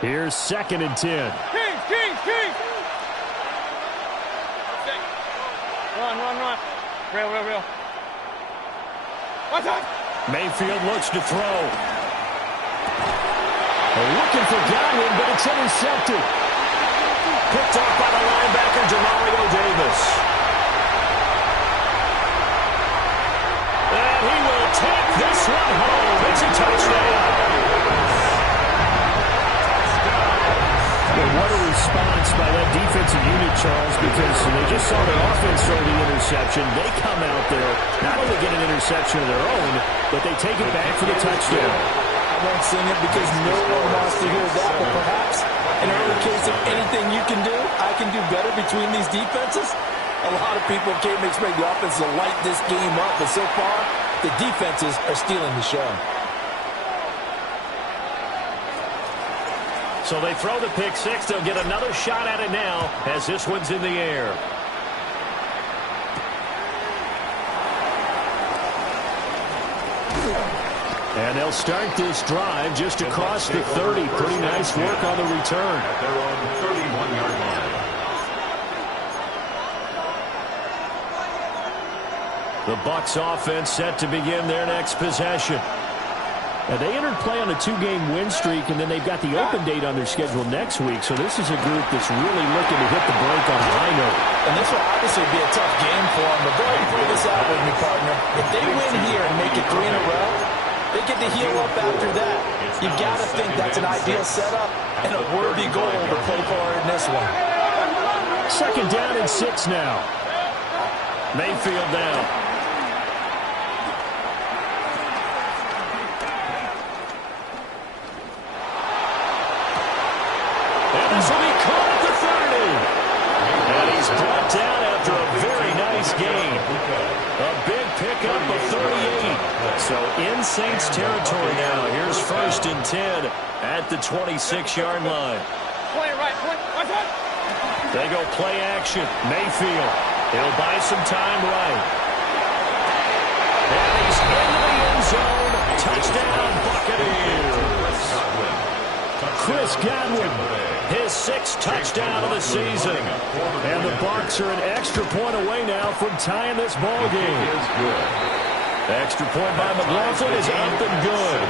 Here's 2nd and 10. Kings. Run. Real. What's up? Mayfield looks to throw. Looking for Godwin, but it's intercepted. Picked off by the linebacker, Demario Davis. And he will take this one home. It's a touchdown. What a response by that defensive unit, Charles, because they just saw their offense throw the interception. They come out there, not only get an interception of their own, but they take it back for the touchdown. I won't sing it because no one wants to hear that, but perhaps in early case of anything you can do, I can do better between these defenses. A lot of people came to expect the offense to light this game up, but so far, the defenses are stealing the show. So they throw the pick six. They'll get another shot at it now as this one's in the air. And they'll start this drive just across the 30. Pretty nice work on the return. At their own 31-yard line. The Bucs offense set to begin their next possession. Now, they entered play on a 2-game win streak, and then they've got the open date on their schedule next week. So this is a group that's really looking to hit the break on a high note. And this will obviously be a tough game for them. But go ahead and play this out with me, partner. If they win here and make it 3 in a row, they get to heal up after that. You've got to think that's an ideal setup and a worthy goal to play for in this one. 2nd down and 6 now. Mayfield down. And this will be caught at the 30. And he's brought down after a very nice gain. A big pickup of 38. So in Saints territory now. Here's 1st and 10 at the 26-yard line. Play right. They go play action. Mayfield. He'll buy some time right. And he's into the end zone. Touchdown, Buccaneers. Chris Godwin, his 6th touchdown of the season. And the Bucs are an extra point away now from tying this ball game. Extra point by McLaughlin is up and good.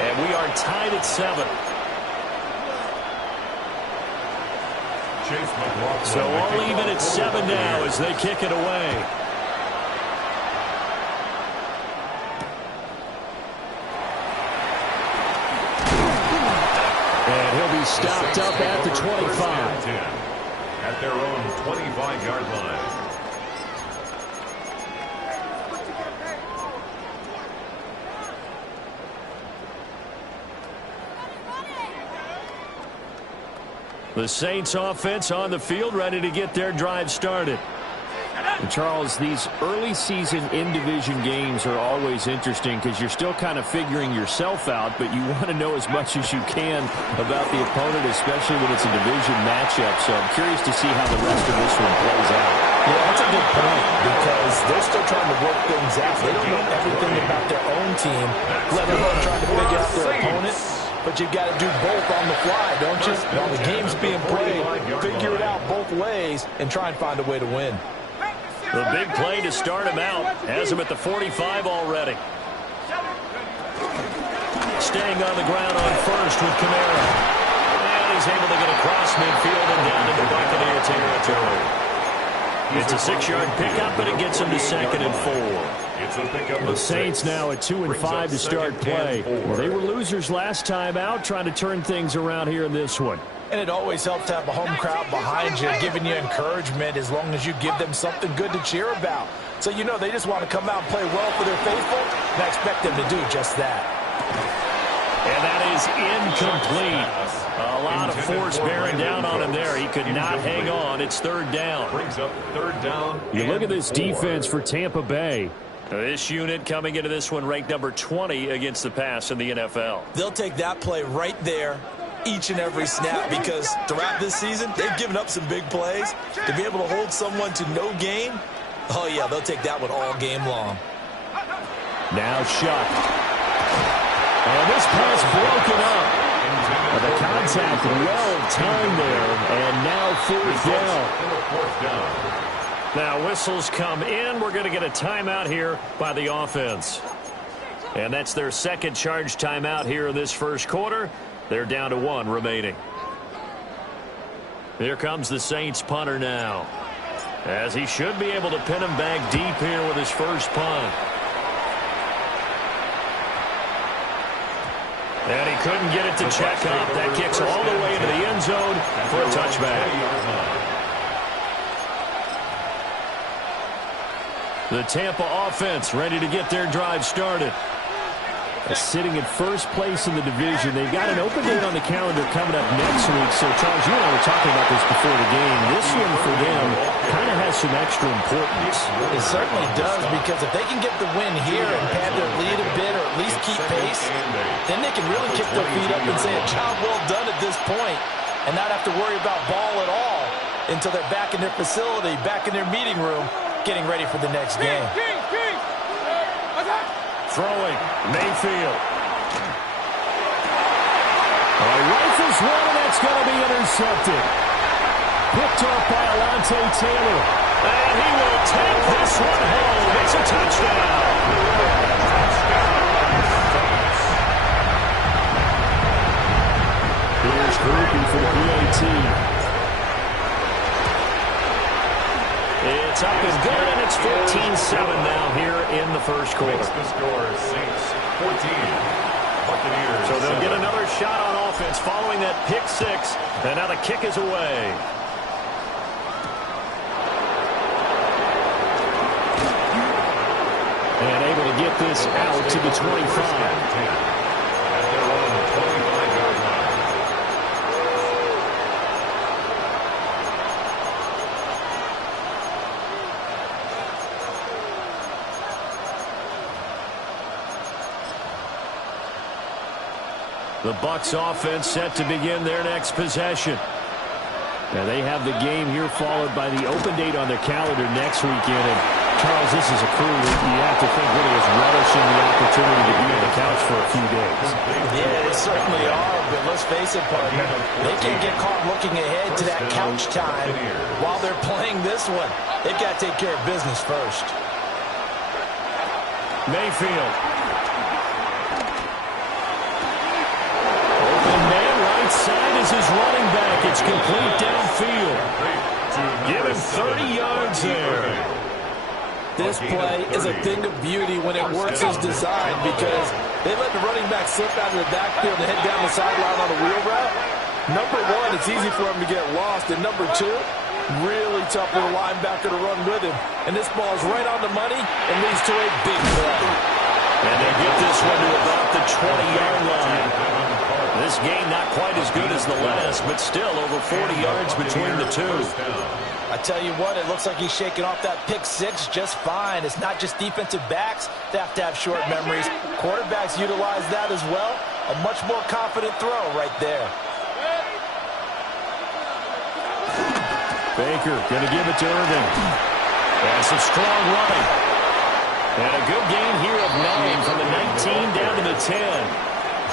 And we are tied at 7. So all even at 7 now as they kick it away. And he'll be stopped up at the 25. At their own 25-yard line. The Saints offense on the field, ready to get their drive started. And Charles, these early season in-division games are always interesting because you're still kind of figuring yourself out, but you want to know as much as you can about the opponent, especially when it's a division matchup. So I'm curious to see how the rest of this one plays out. Yeah, that's a good point because they're still trying to work things out. They don't know everything about their own team, let alone trying to figure out their opponent. But you've got to do both on the fly, don't you? While the game's being played, figure it out both ways and try and find a way to win. The big play to start him out has him at the 45 already. Staying on the ground on first with Kamara. And he's able to get across midfield and down into Buccaneer territory. It's a 6-yard pickup, but it gets him to 2nd and 4. The Saints now at 2 and 5 to start play. Well, they were losers last time out, trying to turn things around here in this one. And it always helps to have a home crowd behind you, giving you encouragement as long as you give them something good to cheer about. So you know they just want to come out and play well for their faithful, and I expect them to do just that. And that is incomplete. A lot of force bearing down on him there. He could not hang on. It's 3rd down. Brings up 3rd down. You look at this defense for Tampa Bay. This unit coming into this one ranked number 20 against the pass in the NFL. They'll take that play right there each and every snap because throughout this season, they've given up some big plays. To be able to hold someone to no gain, oh yeah, they'll take that one all game long. Now Shuck. And this pass broken up. The contact well timed there, and now fourth down. Now whistles come in. We're going to get a timeout here by the offense. And that's their second charge timeout here in this first quarter. They're down to 1 remaining. Here comes the Saints punter now, as he should be able to pin him back deep here with his first punt. And he couldn't get it to check up. That kicks all the way into the end zone for a touchback. The Tampa offense ready to get their drive started. Sitting in first place in the division. They've got an open date on the calendar coming up next week. So, Charles, you and I were talking about this before the game. This one for them kind of has some extra importance. It certainly does, because if they can get the win here and pad their lead a bit or at least keep pace, then they can really kick their feet up and say a job well done at this point and not have to worry about ball at all until they're back in their facility, back in their meeting room, getting ready for the next game. Throwing, Mayfield. Rifles one, and that's going to be intercepted. Picked off by Alontae Taylor. And he will take this one home. It's a touchdown. Here's Groupie for the PAT. It's up and good, and it's 14-7 now here in the first quarter. Makes the score Saints 14, Buccaneers. So they'll get another shot on offense following that pick six, and now the kick is away. And able to get this out to the 25. The Bucs offense set to begin their next possession. Now they have the game here followed by the open date on their calendar next weekend. And Charles, this is a crew that you have to think really is relishing the opportunity to be on the couch for a few days. Yeah, they certainly are, but let's face it, partner, they can get caught looking ahead to that couch time while they're playing this one. They've got to take care of business first. Mayfield. Open man, right side is his running back. It's complete downfield. Give him 30 yards there. This play is a thing of beauty when it works as designed, because they let the running back slip out of the backfield and head down the sideline on a wheel route. Number one, it's easy for him to get lost. And number two, really tough for the linebacker to run with him. And this ball is right on the money and leads to a big play. And they get this one to about the 20-yard line. This game not quite as good as the last, but still over 40 yards between the two. I tell you what, it looks like he's shaking off that pick six just fine. It's not just defensive backs that have short memories. Quarterbacks utilize that as well. A much more confident throw right there. Baker going to give it to Irvin. That's a strong running. And a good gain here of 9 from the 19 down to the 10.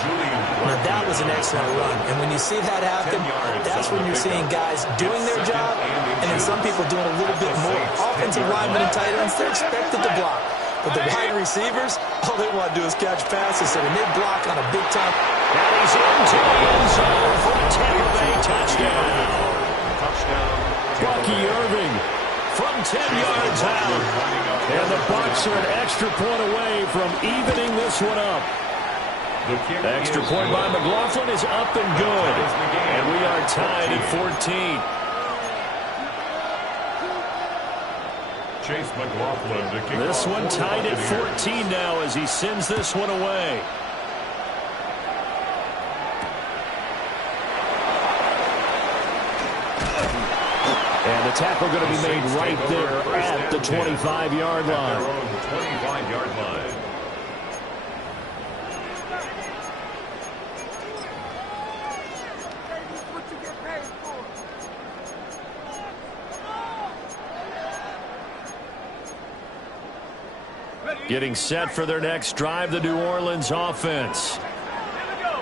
Now that was an excellent run, and when you see that happen, that's when you're seeing guys doing their job and then some people doing a little bit more. Offensive linemen and tight ends, they're expected to block, but the wide receivers, all they want to do is catch passes, so when they block on a big time. And he's into the end zone for a Tampa Bay touchdown. Bucky Irving from 10 yards out, and the Bucs are an extra point away from evening this one up. The extra point by McLaughlin is up and good. And we are tied at 14. Chase McLaughlin to kick this off one tied at 14 now as he sends this one away. And the tackle going to be made right there at the 25-yard line. 25-yard line. Getting set for their next drive, the New Orleans offense.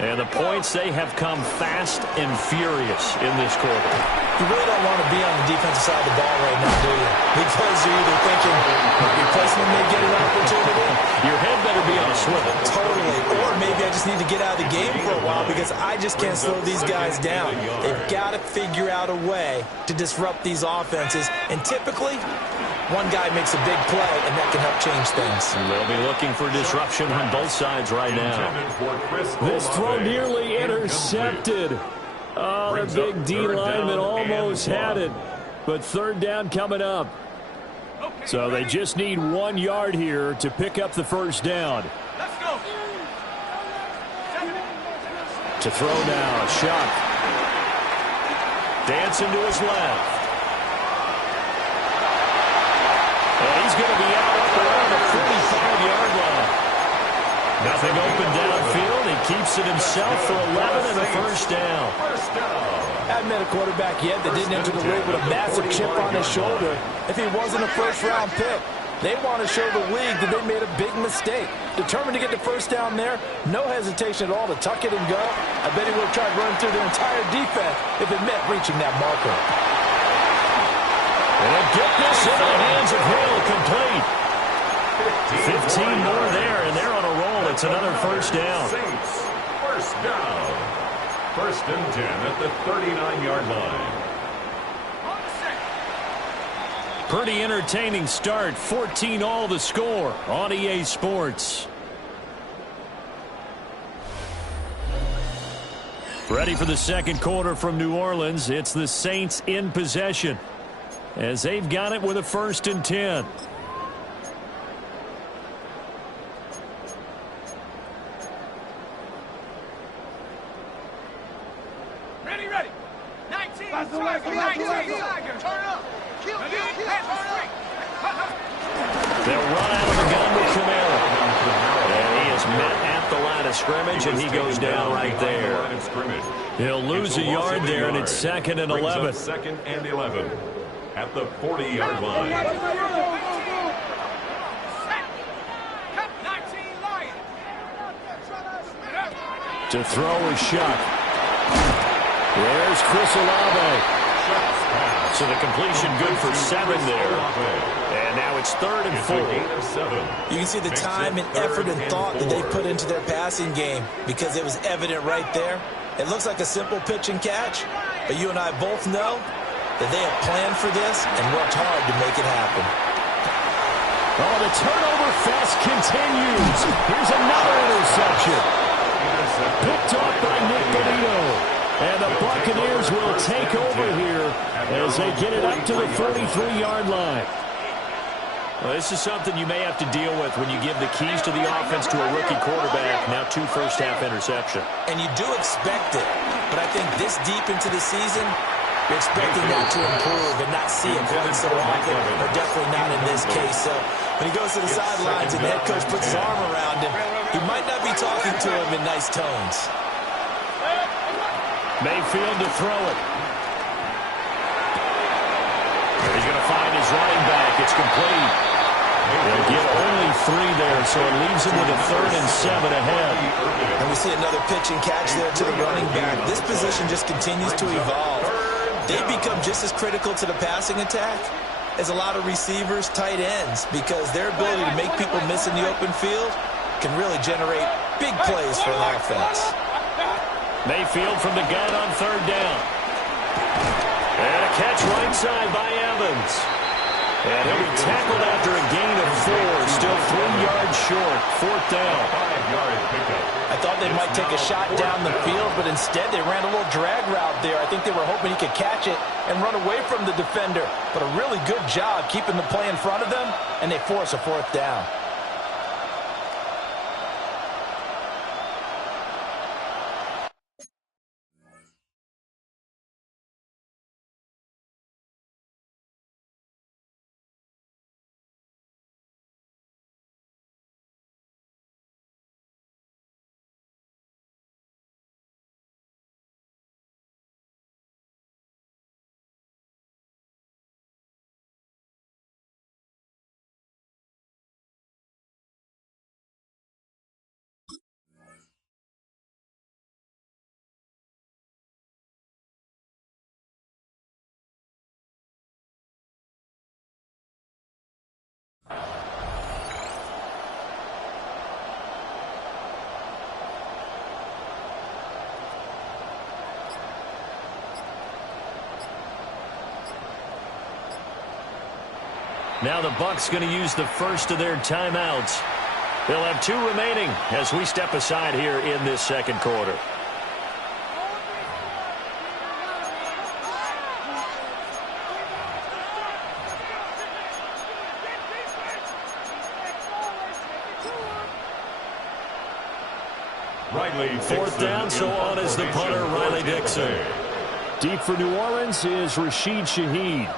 And the points, they have come fast and furious in this quarter. You really don't want to be on the defensive side of the ball right now, do you? Because you're either thinking your replacement may get an opportunity. Your head better be on a swivel. Totally. Or maybe I just need to get out of the game for a while because I just can't slow these guys down. They've got to figure out a way to disrupt these offenses. And typically, one guy makes a big play, and that can help change things. And they'll be looking for disruption on both sides right now. This throw nearly intercepted. Oh, the big D lineman almost had it. But third down coming up. So they just need 1 yard here to pick up the first down. Let's go. To throw now, Shock. Dancing to his left. And he's going to be out up around the 45-yard line. Nothing open downfield. He keeps it himself for 11 and a first down. I haven't met a quarterback yet that didn't enter the league with a massive chip on his shoulder if he wasn't a first-round pick. They want to show the league that they made a big mistake. Determined to get the first down there, no hesitation at all to tuck it and go. I bet he would have tried running through their entire defense if it meant reaching that marker. And get this into the hands of Hill, complete. 15 more there, and they're on a roll. It's another first down. Saints, first down. First and 10 at the 39-yard line. Pretty entertaining start. 14-all the score on EA Sports. Ready for the second quarter from New Orleans. It's the Saints in possession as they've got it with a first and 10. Ready. 19. 19. Turn up. They'll run out of the gun with Kamara. And he is met at the line of scrimmage, and he goes down right there. He'll lose a yard there, and it's second and 11. Second and 11 at the 40-yard line. To throw is Shock. There's Chris Olave. So the completion good for 7 there. And now it's third and 4. You can see the time and effort and thought that they put into their passing game because it was evident right there. It looks like a simple pitch and catch, but you and I both know that they have planned for this and worked hard to make it happen. Oh, the turnover fest continues. Here's another interception. Picked off by Nick Bonito. And the Buccaneers will take over here as they get it up to the 43-yard line. Well, this is something you may have to deal with when you give the keys to the offense to a rookie quarterback. Now 2 first-half interceptions. And you do expect it, but I think this deep into the season, you're expecting that to improve and not see it quite so often, or definitely not in this case. So when he goes to the sidelines and the head coach puts his arm around him, he might not be talking to him in nice tones. Mayfield to throw it. He's going to find his running back. It's complete. They'll get only 3 there, so it leaves him with a 3rd and 7 ahead. And we see another pitch and catch there to the running back. This position just continues to evolve. They become just as critical to the passing attack as a lot of receivers, tight ends, because their ability to make people miss in the open field can really generate big plays for an offense. Mayfield from the gun on 3rd down. And a catch right side by Evans. And he'll be tackled after a gain of 4. Still 3 yards short. 4th down. 5-yard pickup. I thought they might take a shot down the field, but instead they ran a little drag route there. I think they were hoping he could catch it and run away from the defender. But a really good job keeping the play in front of them, and they force a 4th down. Now the Bucs going to use the first of their timeouts. They'll have 2 remaining as we step aside here in this second quarter. Fourth down, so on is the punter, Riley Dixon. Deep for New Orleans is Rashid Shaheed.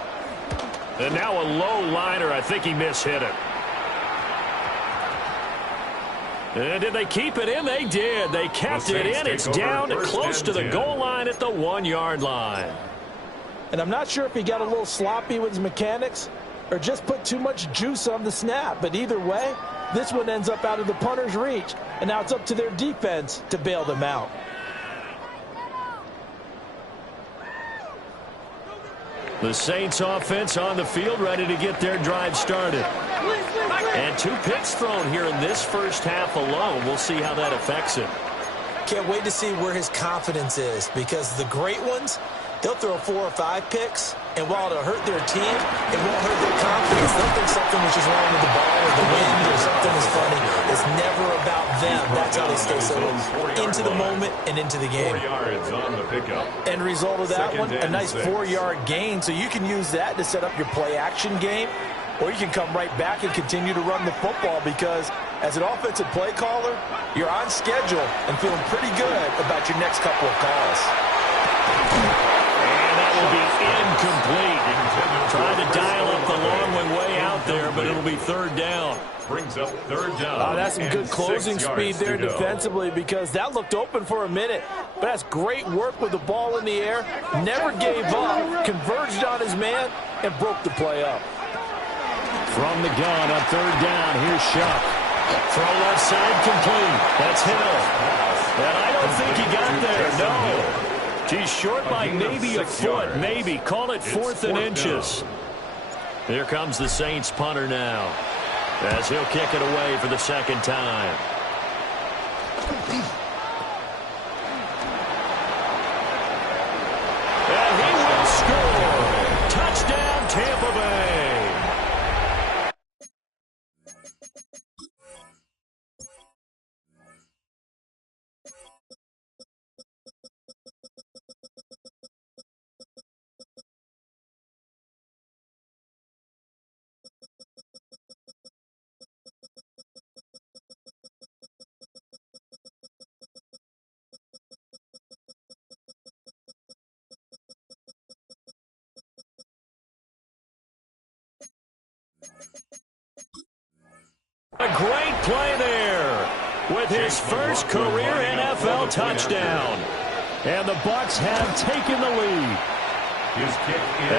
And now a low liner. I think he mishit it. And did they keep it in? They did. They kept it in. It's down close to the goal line at the 1-yard line. And I'm not sure if he got a little sloppy with his mechanics or just put too much juice on the snap. But either way, this one ends up out of the punter's reach. And now it's up to their defense to bail them out. The Saints offense on the field, ready to get their drive started. And 2 picks thrown here in this first half alone. We'll see how that affects it. Can't wait to see where his confidence is, because the great ones, they'll throw 4 or 5 picks, and while it'll hurt their team, it won't hurt their confidence. They'll think something was just wrong with the ball or the wind or something is funny. It's never about them. That's how they stay so into the moment and into the game. 4 yards on the pickup. End result of that one, a nice 4-yard gain. So you can use that to set up your play-action game, or you can come right back and continue to run the football, because as an offensive play caller, you're on schedule and feeling pretty good about your next couple of calls. And that will be incomplete. Trying to dial up the long one way out there, but it'll be 3rd down. Brings up 3rd down. That's some good closing speed there defensively, because that looked open for a minute. But that's great work with the ball in the air. Never gave up, converged on his man, and broke the play up. From the gun on 3rd down, here's Shuck. Throw left side complete. That's Hill. And I don't think he got there, no. He's short by maybe a foot, maybe. Call it 4th and inches. Here comes the Saints punter now, as he'll kick it away for the 2nd time. And he will score. Touchdown, Tampa Bay. A great play there with his first career NFL touchdown. And the Bucs have taken the lead.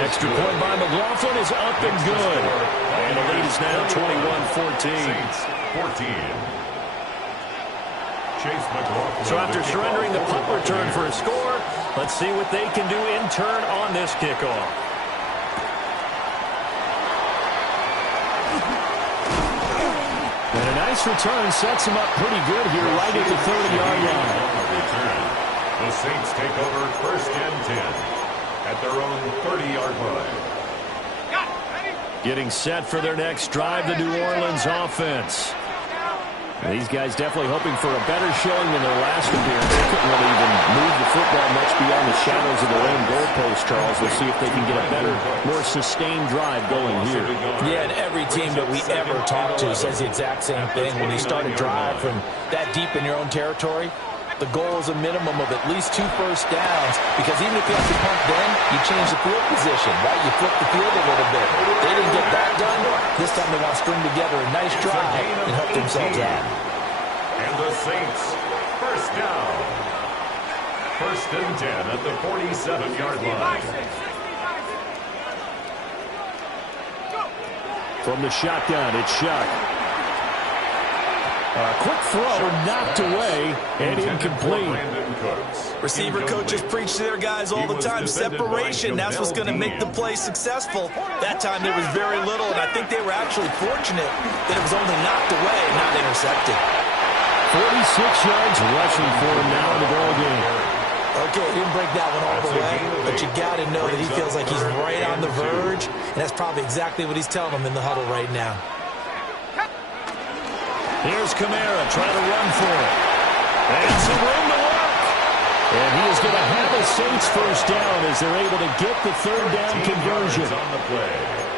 Extra point by McLaughlin is up and good. And the lead is now 21-14. So after surrendering the punt return for a score, let's see what they can do in turn on this kickoff. And a nice return sets him up pretty good here right at the 30-yard line. The Saints take over 1st and 10 at their own 30-yard line. Getting set for their next drive, the New Orleans offense. And these guys definitely hoping for a better showing than their last appearance. They couldn't really even move the football much beyond the shadows of their own goalpost, Charles. We'll see if they can get a better, more sustained drive going here. Yeah, and every team that we ever talk to says the exact same thing. When you start a drive from that deep in your own territory, the goal is a minimum of at least 2 first downs, because even if you have to punt then, you change the field position, right? You flip the field a little bit. They didn't get that done. This time they want to string together a nice drive and help themselves out. And the Saints, 1st down. 1st and 10 at the 47-yard line. From the shotgun, it's Shuck. Quick throw, knocked away, and incomplete. Receiver coaches preach to their guys all the time. Separation, that's what's going to make the play successful. That time there was very little, and I think they were actually fortunate that it was only knocked away and not intercepted. 46 yards rushing for him now in the ball game. Okay, he didn't break that one all the way, but you got to know that he feels like he's right on the verge, and that's probably exactly what he's telling them in the huddle right now. Here's Kamara trying to run for it. And some room to work. And he is going to have a Saints first down as they're able to get the third down conversion.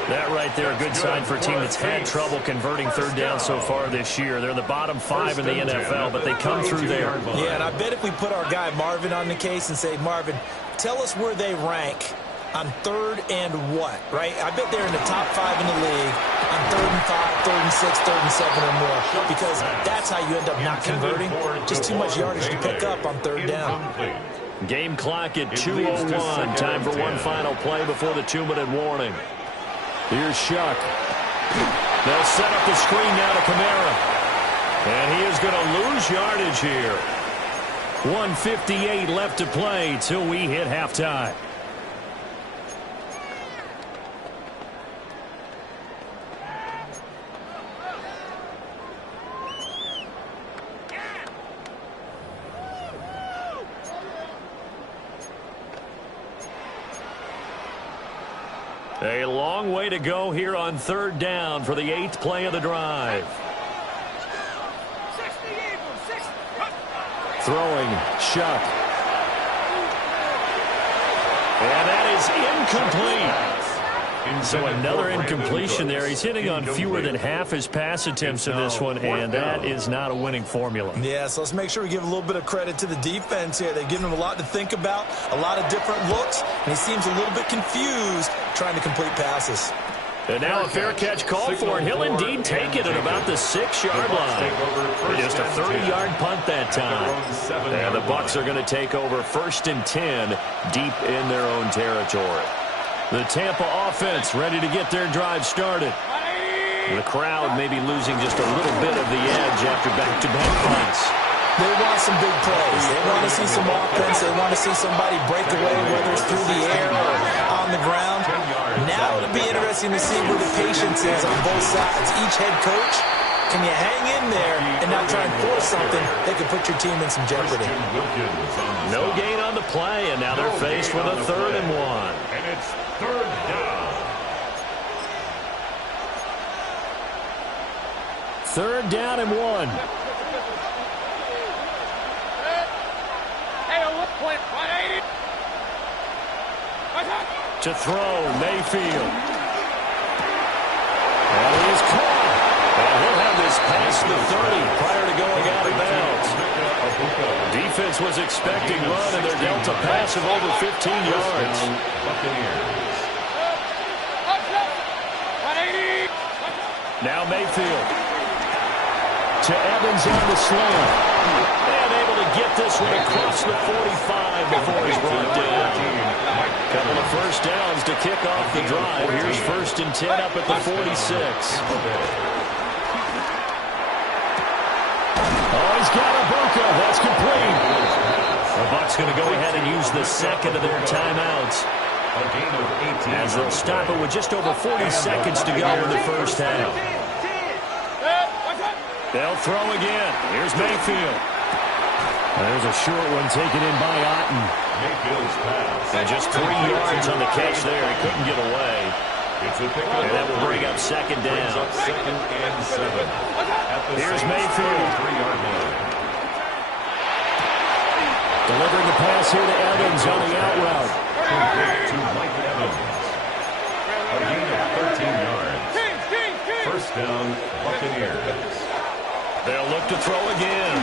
That right there, a good sign for a team that's had trouble converting third down so far this year. They're in the bottom 5 in the NFL, but they come through there. Yeah, and I bet if we put our guy Marvin on the case and say, Marvin, tell us where they rank on third and what, right? I bet they're in the top 5 in the league on third and 5, third and 6, third and 7 or more, because that's how you end up not converting. Just too much yardage to pick up on third down. Game clock at 2:01. Time for one final play before the 2-minute warning. Here's Shuck. They'll set up the screen now to Kamara. And he is going to lose yardage here. 1:58 left to play till we hit halftime. A long way to go here on third down for the 8th play of the drive. Throwing, Shuck. And that is incomplete. So another incompletion there. He's hitting on fewer than half his pass attempts in this one, and that is not a winning formula. Yeah, so let's make sure we give a little bit of credit to the defense here. They've given him a lot to think about, a lot of different looks, and he seems a little bit confused trying to complete passes. And now a fair catch called for, and he'll indeed take it at about the 6-yard line. Just a 30-yard punt that time. And the Bucs are going to take over 1st and 10 deep in their own territory. The Tampa offense ready to get their drive started. The crowd may be losing just a little bit of the edge after back-to-back punts. They want some big plays. They want to see some offense. They want to see somebody break away, whether it's through the air or on the ground. Now it'll be interesting to see where the patience is on both sides. Each head coach, can you hang in there and not try and force something that could put your team in some jeopardy? No gain on the play, and now they're faced with a 3rd and 1. And it's 3rd down. 3rd down and 1. To throw, Mayfield. And he is caught. And he'll have this past the 30 prior to going out of bounds. Defense was expecting run, and they're dealt a pass of over 15 yards. Now Mayfield. To Evans on the slant. And able to get this one across the 45 before he's brought down. Couple of first downs to kick off the drive. Here's 1st and 10 up at the 46. Oh, he's got Ibuka. That's complete. The Bucs going to go ahead and use the 2nd of their timeouts, as they'll stop it with just over 40 seconds to go in the first half. They'll throw again. Here's Mayfield. There's a short one taken in by Otten. And just 3 yards on the catch there. He couldn't get away. And that will bring up 2nd down. Here's Mayfield. Delivering the pass here to Evans on the out route. To Mike Evans. A gain of 13 yards. First down, Buccaneers. They'll look to throw again.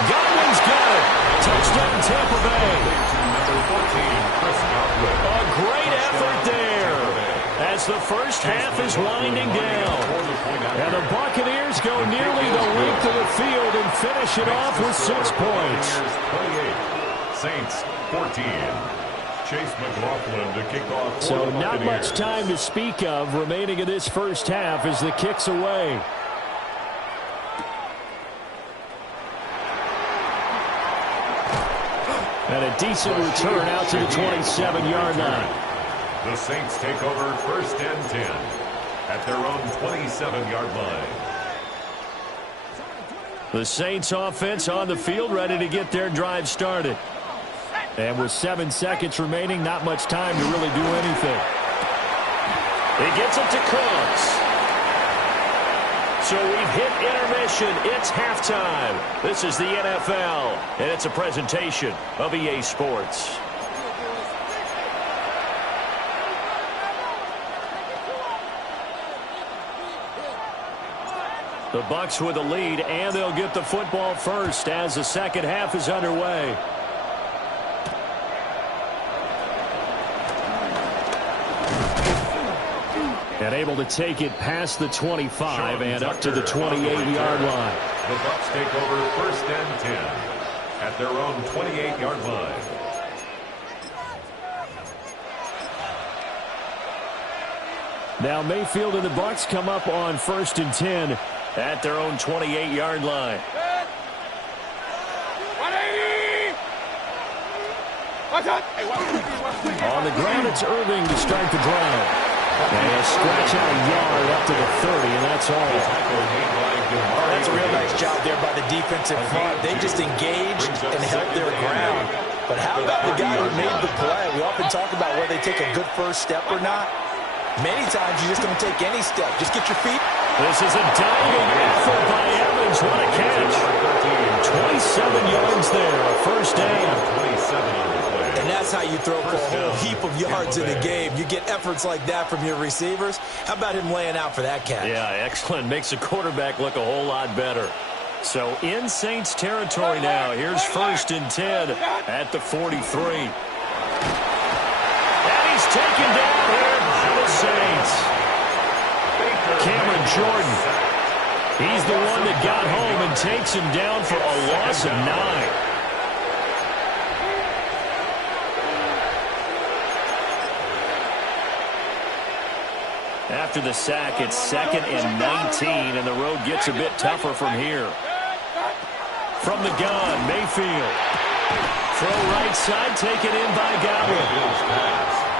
Godwin's got it. Touchdown, Tampa Bay. A great effort there as the first half is winding down. And the Buccaneers go nearly the length of the field and finish it off with 6 points. 28, Saints 14. Chase McLaughlin to kick off. So not much time to speak of remaining in this first half as the kick's away. And a decent return out to the 27-yard line. The Saints take over 1st and 10 at their own 27-yard line. The Saints offense on the field, ready to get their drive started. And with 7 seconds remaining, not much time to really do anything. He gets it to Cooks. So we've hit intermission. It's halftime. This is the NFL, and it's a presentation of EA Sports. The Bucs with a lead, and they'll get the football first as the second half is underway. And able to take it past the 25 and up to the 28-yard line. The Bucs take over first and 10 at their own 28-yard line. Now Mayfield and the Bucs come up on first and 10 at their own 28-yard line. On the ground, it's Irving to start the drive. And he'll stretch out a yard up to the 30, and that's all. That's a real nice job there by the defensive front. They just engaged and held their ground. But how about the guy who made the play? We often talk about whether they take a good first step or not. Many times you just don't take any step. Just get your feet. This is a diving effort by Evans. What a catch. 27 yards there, a first down. 27 on the play. And that's how you throw for a whole heap of yards in a game. You get efforts like that from your receivers. How about him laying out for that catch? Yeah, excellent. Makes the quarterback look a whole lot better. So in Saints territory now. Here's first and 10 at the 43. And he's taken down here by the Saints. Cameron Jordan. He's the one that got home and takes him down for a loss of 9. After the sack, it's second and 19, and the road gets a bit tougher from here. From the gun, Mayfield. Throw right side, taken in by Godwin.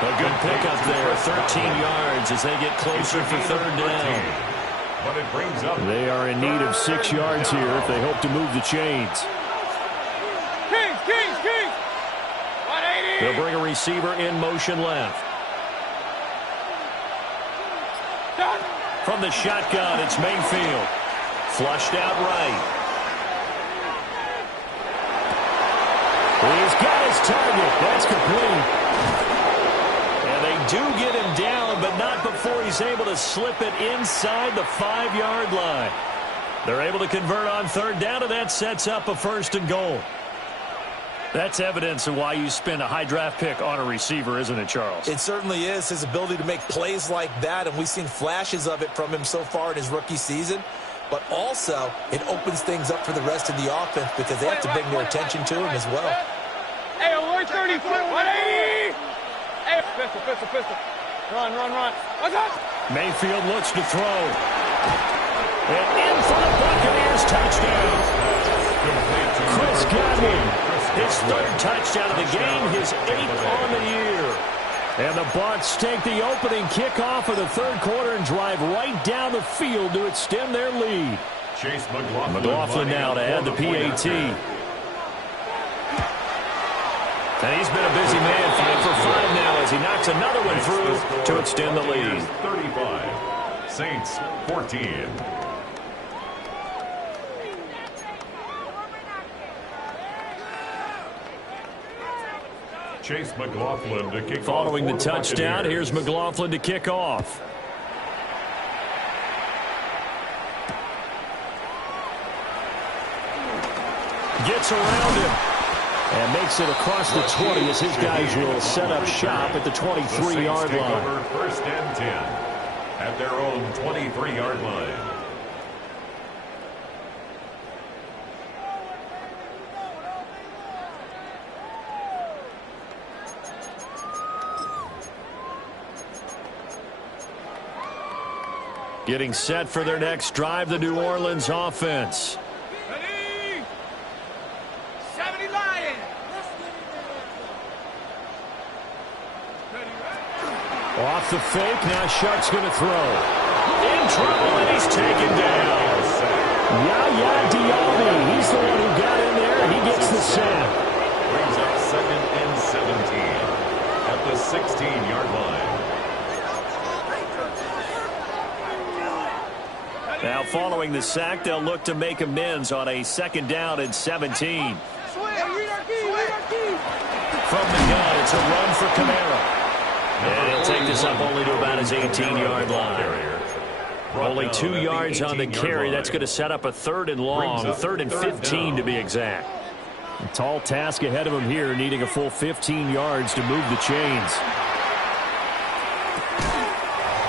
A good pickup there, 13 yards as they get closer for third down. They are in need of 6 yards here if they hope to move the chains. Kings! They'll bring a receiver in motion left. From the shotgun, it's Mayfield. Flushed out right. He's got his target. That's complete. And they do get him down, but not before he's able to slip it inside the 5-yard line. They're able to convert on third down, and that sets up a first and goal. That's evidence of why you spend a high draft pick on a receiver, isn't it, Charles? It certainly is, his ability to make plays like that, and we've seen flashes of it from him so far in his rookie season. But also, it opens things up for the rest of the offense because they have to bring their attention to him as well. Hey, 130, 180! Hey, pistol. Run. What's up? Mayfield looks to throw. And in for the Buccaneers, touchdown. Chris Godwin. His third touchdown of the game, his 8th on the year. And the Bucs take the opening kickoff of the third quarter and drive right down the field to extend their lead. Chase McLaughlin now to add the PAT. And he's been a busy man, 5 for 5 now as he knocks another one through to extend the lead. 35, Saints 14. Chase McLaughlin to kick Following off the touchdown, here's McLaughlin to kick off. Gets around him and makes it across the 20 as his guys will set up shop at the 23-yard line. First and 10 at their own 23-yard line. Getting set for their next drive, the New Orleans offense. Ready? 70 Lions. Off the fake, now Shark's going to throw. In trouble, and he's taken down. Yaya Diaby. He's the one who got in there. He gets the sack. Brings up 2nd and 17 at the 16-yard line. Now following the sack, they'll look to make amends on a 2nd down and 17. From the gun, it's a run for Kamara. And he'll take this up only to about his 18-yard line. Only 2 yards on the carry. That's going to set up a 3rd and long, 3rd and 15 to be exact. A tall task ahead of him here, needing a full 15 yards to move the chains.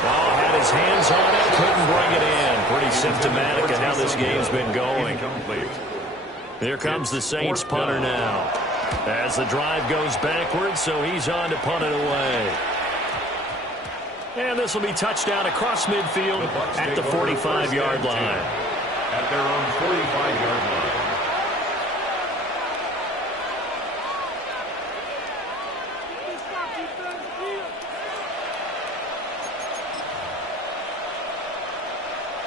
Oh, had his hands on it, couldn't bring it in. Pretty symptomatic of how this game's been going. Here comes the Saints punter now. As the drive goes backwards, so he's on to punt it away. And this will be touchdown across midfield at the 45-yard line. At their own 45-yard line.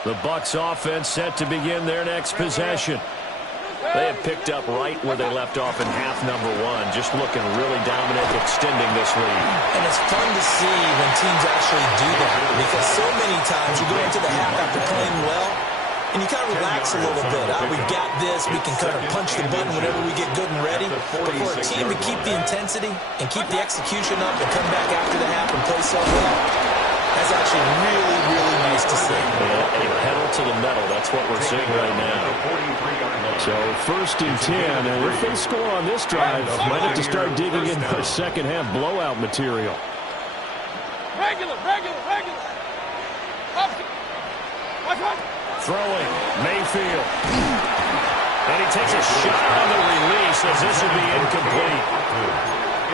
The Bucs offense set to begin their next possession. They have picked up right where they left off in half number 1, just looking really dominant, extending this lead. And it's fun to see when teams actually do that, because so many times you go into the half after playing well, and you kind of relax a little bit. We've got this. We can kind of punch the button whenever we get good and ready. But for a team to keep the intensity and keep the execution up and come back after the half and play so well, that's actually really, really nice to see. Yeah, a pedal to the metal. That's what we're seeing right now. So 1st and 10, and if they score on this drive, might have to start digging in their second half blowout material. Regular. Throwing, Mayfield. And he takes a shot on the release as this will be incomplete.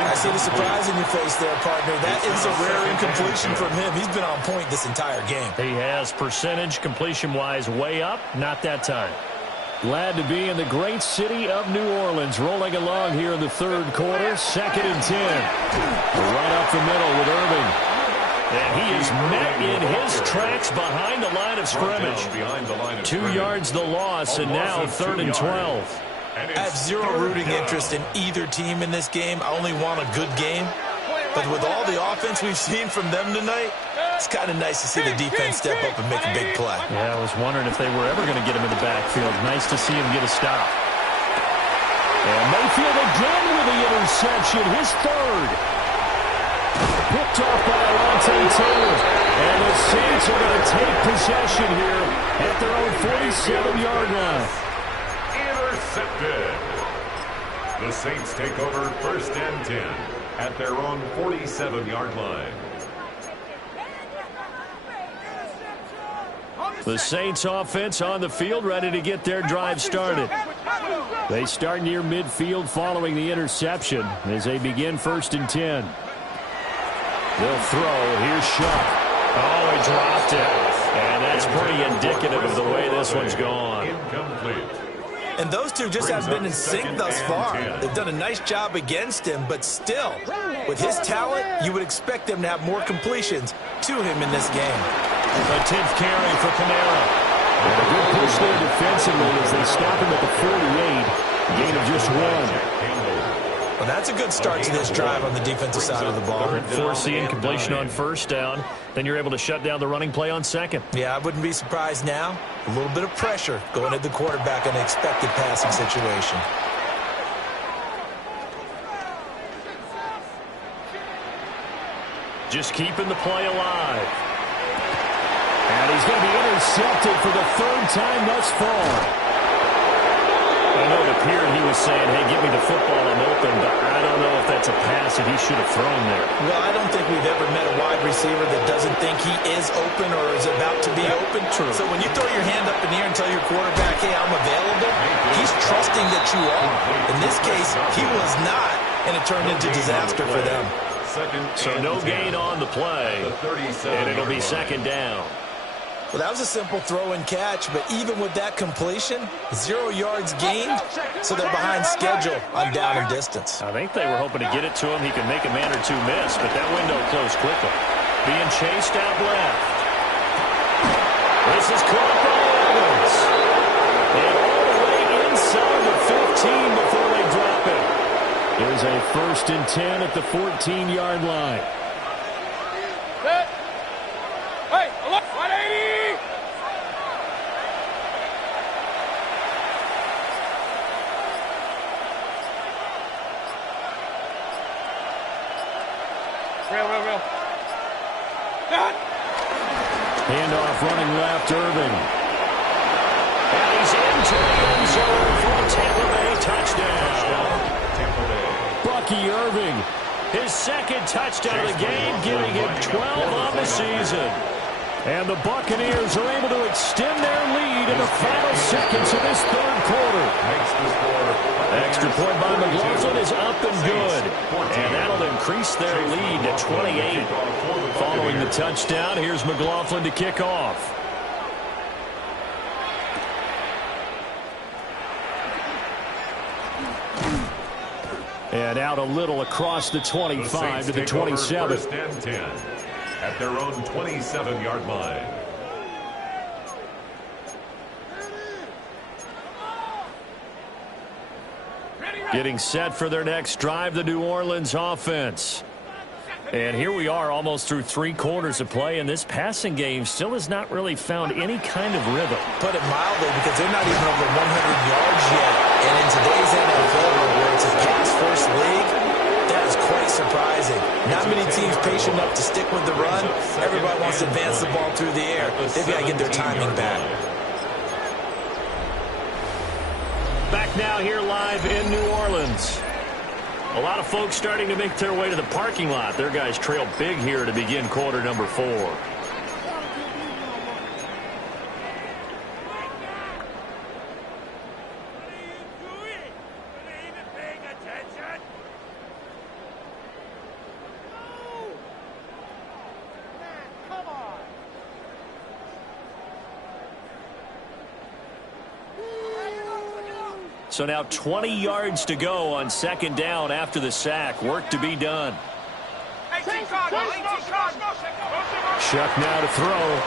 I see the surprise in your face there, partner. That is a rare incompletion from him. He's been on point this entire game. He has percentage completion-wise way up, not that time. Glad to be in the great city of New Orleans, rolling along here in the 3rd quarter, 2nd and 10. Right up the middle with Irving. And he is met in his tracks behind the line of scrimmage. 2 yards the loss, and now 3rd and 12. I have zero rooting interest in either team in this game. I only want a good game. But with all the offense we've seen from them tonight, it's kind of nice to see the defense step up and make a big play. Yeah, I was wondering if they were ever going to get him in the backfield. Nice to see him get a stop. And Mayfield again with the interception, his 3rd. Picked off by Alontae Taylor. And the Saints are going to take possession here at their own 47-yard line. Intercepted. The Saints take over 1st and 10 at their own 47-yard line. The Saints offense on the field, ready to get their drive started. They start near midfield following the interception as they begin 1st and 10. They'll throw. Here's Shuck. Oh, he dropped it. And that's pretty indicative of the way this one's gone. Incomplete. And those two just haven't been in sync thus far. They've done a nice job against him, but still, with his talent, you would expect them to have more completions to him in this game. A 10th carry for Kamara. And a good push there defensively as they stop him at the 48. Gain of just 1. Well, that's a good start to this drive on the defensive side of the ball. Forcing completion on 1st down. Then you're able to shut down the running play on 2nd. Yeah, I wouldn't be surprised now. A little bit of pressure going at the quarterback in an expected passing situation. Just keeping the play alive. And he's going to be intercepted for the 3rd time thus far. I know it appeared he was saying, hey, give me the football, I'm open, but I don't know if that's a pass that he should have thrown there. Well, I don't think we've ever met a wide receiver that doesn't think he is open or is about to be open. True. So when you throw your hand up in the air and tell your quarterback, hey, I'm available, he's trusting that you are. In this case, he was not, and it turned into disaster for them. So no gain on the play, and it'll be 2nd down. Well, that was a simple throw and catch, but even with that completion, 0 yards gained, so they're behind schedule on down and distance. I think they were hoping to get it to him. He could make a man or two miss, but that window closed quickly. Being chased out left. This is caught by Evans. is a 1st and 10 at the 14-yard line. Set. Hey, 180. Real. Cut. Handoff running left, Irving. And he's into the end zone for a Tampa Bay touchdown. Tampa Bay. Bucky Irving. His 2nd touchdown of the game, giving him 12 on the season. And the Buccaneers are able to extend their lead in the final seconds of this 3rd quarter. Makes the score. Extra point by McLaughlin is up and good. And that'll increase their lead to 28. Following the touchdown, here's McLaughlin to kick off. And out a little across the 25 to the 27. 1st and 10 at their own 27-yard line. Getting set for their next drive, the New Orleans offense. And here we are almost through 3 quarters of play, and this passing game still has not really found any kind of rhythm. Put it mildly, because they're not even over 100 yards yet. And in today's NFL, where it's a pass-first league, that is quite surprising. Not many teams patient enough to stick with the run. Everybody wants to advance the ball through the air. They've got to get their timing back. Back now here live in New Orleans. A lot of folks starting to make their way to the parking lot. Their guys trail big here to begin quarter number 4. So now 20 yards to go on 2nd down after the sack. Work to be done. Shuck now to throw.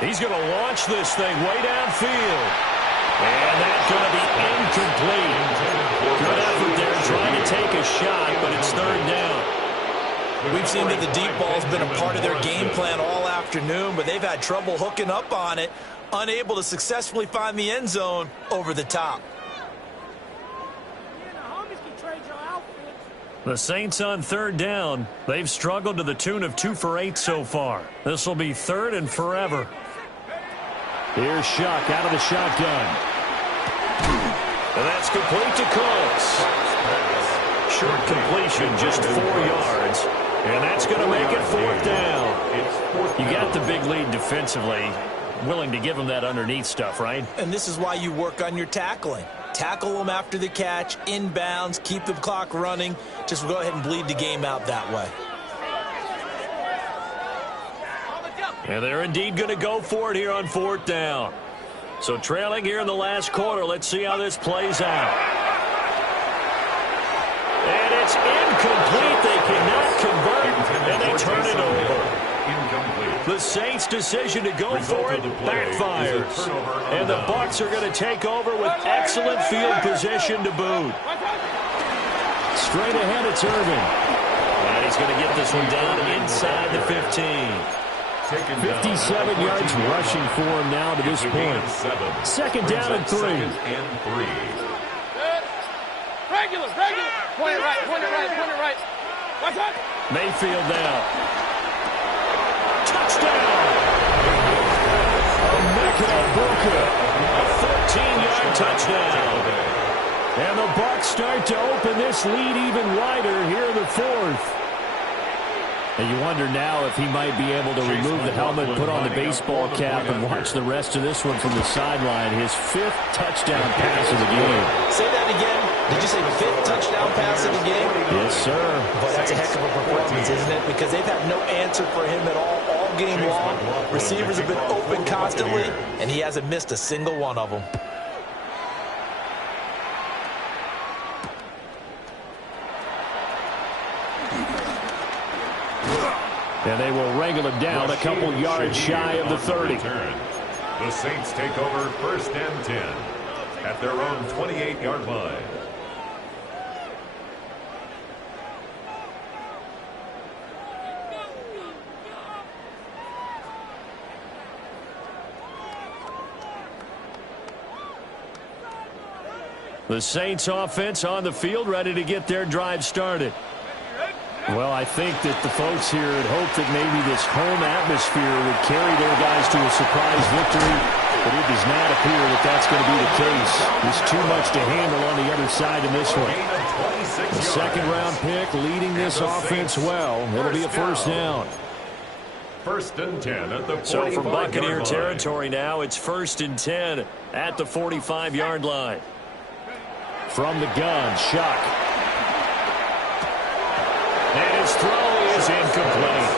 He's going to launch this thing way downfield. And that's going to be incomplete. Good effort there trying to take a shot, but it's 3rd down. We've seen that the deep ball's been a part of their game plan all afternoon, but they've had trouble hooking up on it, unable to successfully find the end zone over the top. The Saints on 3rd down. They've struggled to the tune of 2 for 8 so far. This will be 3rd and forever. Here's Shuck out of the shotgun. And that's complete to Cooks. Short completion, just 4 yards. And that's going to make it 4th down. You got the big lead defensively. Willing to give them that underneath stuff, right? And this is why you work on your tackling. Tackle them after the catch, inbounds, keep the clock running. Just go ahead and bleed the game out that way. And they're indeed going to go for it here on 4th down. So trailing here in the last quarter. Let's see how this plays out. And it's incomplete. They cannot convert, and they turn it over. The Saints' decision to go for it backfires. And the Bucs are going to take over with excellent field position to boot. Straight ahead, it's Irving. And he's going to get this one down inside the 15. 57 yards rushing for him now to this point. 2nd down and 3. Regular. Point it right. What's up? Mayfield now. Touchdown! Emeka Egbuka. A 14-yard touchdown. And the Bucs start to open this lead even wider here in the 4th. And you wonder now if he might be able to remove the helmet, put on the baseball cap, and watch the rest of this one from the sideline. His 5th touchdown pass of the game. Say that again. Did you say 5th touchdown pass of the game? Yes, sir. But that's a heck of a performance, isn't it? Because they've had no answer for him at all game long. Receivers have been open constantly, and he hasn't missed a single one of them. And they will wrangle it down a couple yards shy of the 30. The Saints take over 1st and 10 at their own 28-yard line. The Saints offense on the field, ready to get their drive started. Well, I think that the folks here had hoped that maybe this home atmosphere would carry their guys to a surprise victory, but it does not appear that that's going to be the case. There's too much to handle on the other side in this one. The second-round pick leading this offense well. It'll be a first down. First and 10 at the 45-yard line. So from Buccaneer territory now, it's first and 10 at the 45-yard line. From the gun, Shock. And his throw is incomplete.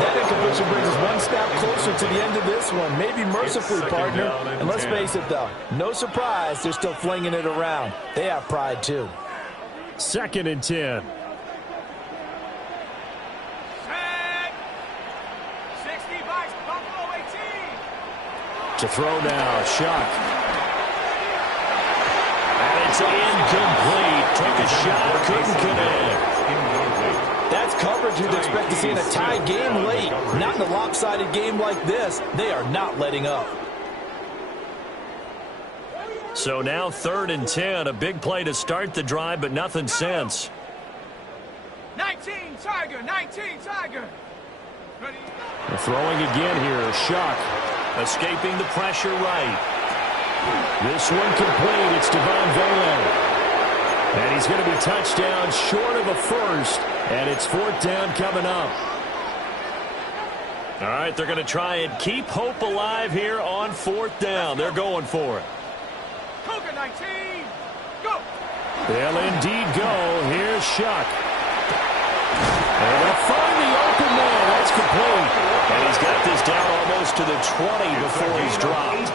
That incompletion brings us one step closer to the end of this one. Maybe mercifully, partner. And let's face it, though, no surprise, they're still flinging it around. They have pride, too. Second and 10. To throw now, Shock. And it's incomplete. Took a shot, couldn't connect. That's coverage you'd expect to see in a tie game late. Not in a lopsided game like this. They are not letting up. So now third and 10. A big play to start the drive, but nothing since. 19, Tiger, 19, Tiger. Ready? They're throwing again here, Shock. Escaping the pressure right. This one complete. It's Devon Vele. And he's going to be touchdown short of a first. And it's fourth down coming up. All right, they're going to try and keep hope alive here on fourth down. They're going for it. Cougar 19, go. They'll indeed go. Here's Shock. And they'll find the open man. That's complete. And he's got this down almost to the 20 before he's dropped.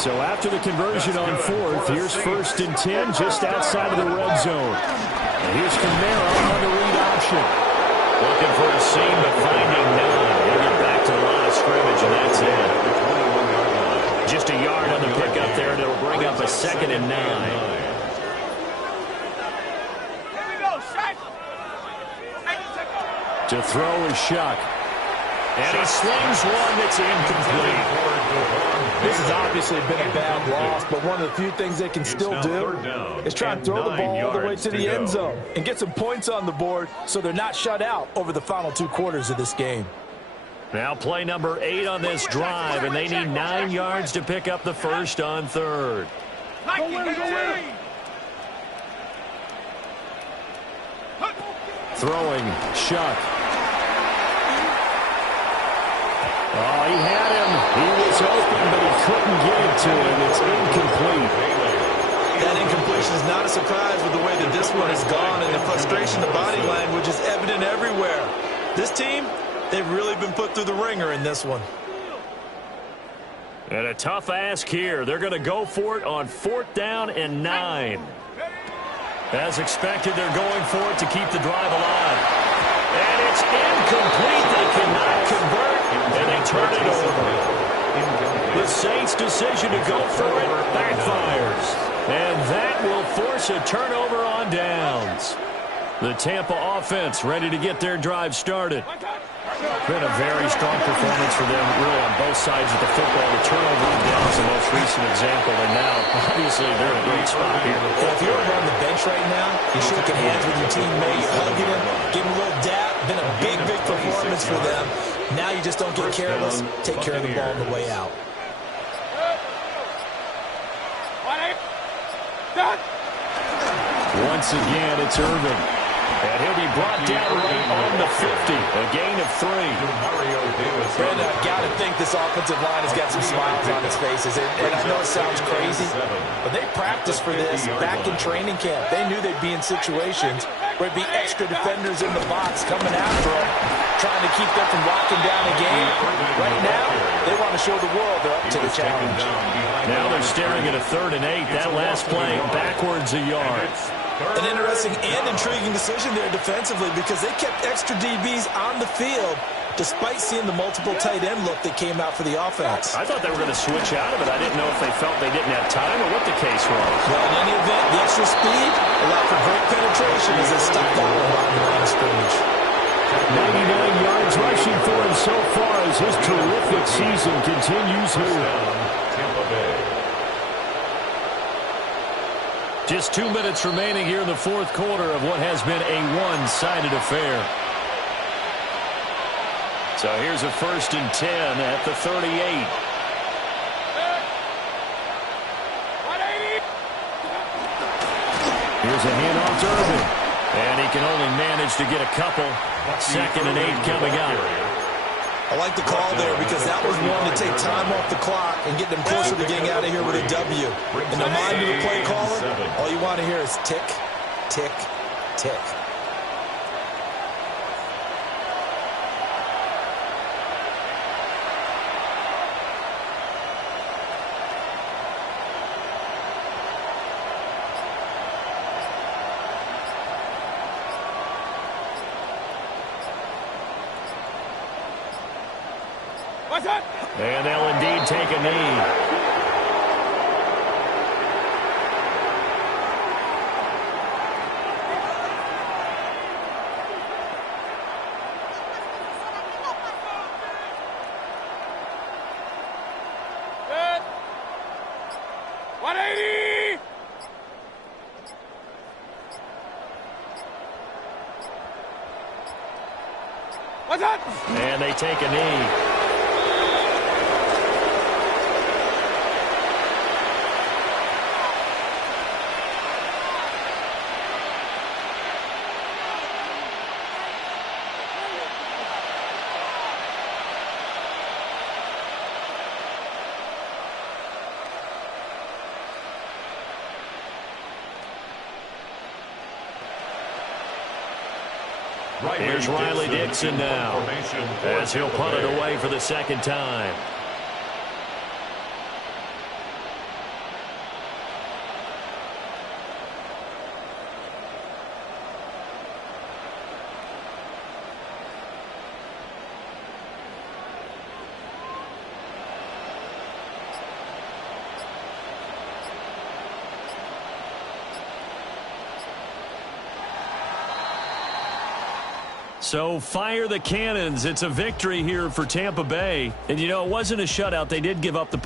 So after the conversion on fourth, here's first and 10 just outside of the red zone. And here's Kamara on the read option. Looking for a seam, but finding none. He'll get back to the line of scrimmage, and that's it. Just a yard on the pickup there, and it'll bring up a second and 9. To throw is Shock. And he slings one that's incomplete. This has obviously been a bad loss, but one of the few things they can still do is try and throw the ball all the way to the end zone and get some points on the board so they're not shut out over the final 2 quarters of this game. Now play number 8 on this drive, and they need 9 yards to pick up the first on third. Throwing, Shock. Oh, he had him. He was open, but he couldn't get it to him. It's incomplete. That incompletion is not a surprise with the way that this one has gone, and the frustration, the body language is evident everywhere. This team, they've really been put through the ringer in this one. And a tough ask here. They're going to go for it on fourth down and 9. As expected, they're going for it to keep the drive alive. And it's incomplete. They cannot convert, and they turn it over. The Saints' decision to go for it backfires. And that will force a turnover on downs. The Tampa offense ready to get their drive started. Been a very strong performance for them, really, on both sides of the football. The turnover on downs the most recent example, and now, obviously, they're in a great spot here. Well, if you're on the bench right now, you're shaking hands with your teammate, you're hugging him, giving him a little dap. Been a big, big performance for them. Now you just don't get careless. Take care of the ball on the way out. Once again, it's Irvin. And he'll be brought down right on the 50. A gain of 3. Brandon, I've got to think this offensive line has got some smiles on its faces. And I know it sounds crazy, but they practiced for this back in training camp. They knew they'd be in situations where it'd be extra defenders in the box coming after them, trying to keep them from locking down a game. Right now, they want to show the world they're up to the challenge. Now they're staring at a 3rd and 8. That last play backwards a yard. An interesting and intriguing decision there defensively because they kept extra DBs on the field despite seeing the multiple tight end look that came out for the offense. I thought they were going to switch out of it. I didn't know if they felt they didn't have time or what the case was. Well, in any event, the extra speed allowed for great penetration as they stopped that one on the line of scrimmage. 99 yards rushing for him so far as his terrific season continues here. Tampa Bay. Just 2 minutes remaining here in the fourth quarter of what has been a one-sided affair. So here's a 1st and 10 at the 38. Here's a handoff to Irvin. And he can only manage to get a couple. 2nd and 8 coming up. I like the call there because that was one to take time off the clock and get them closer to getting out of here with a W. In the mind of the play caller, all you want to hear is tick, tick, tick. And they'll indeed take a knee. And they take a knee. Here's Riley Dixon now, as he'll punt it away for the 2nd time. So fire the cannons. It's a victory here for Tampa Bay. And, you know, it wasn't a shutout. They did give up the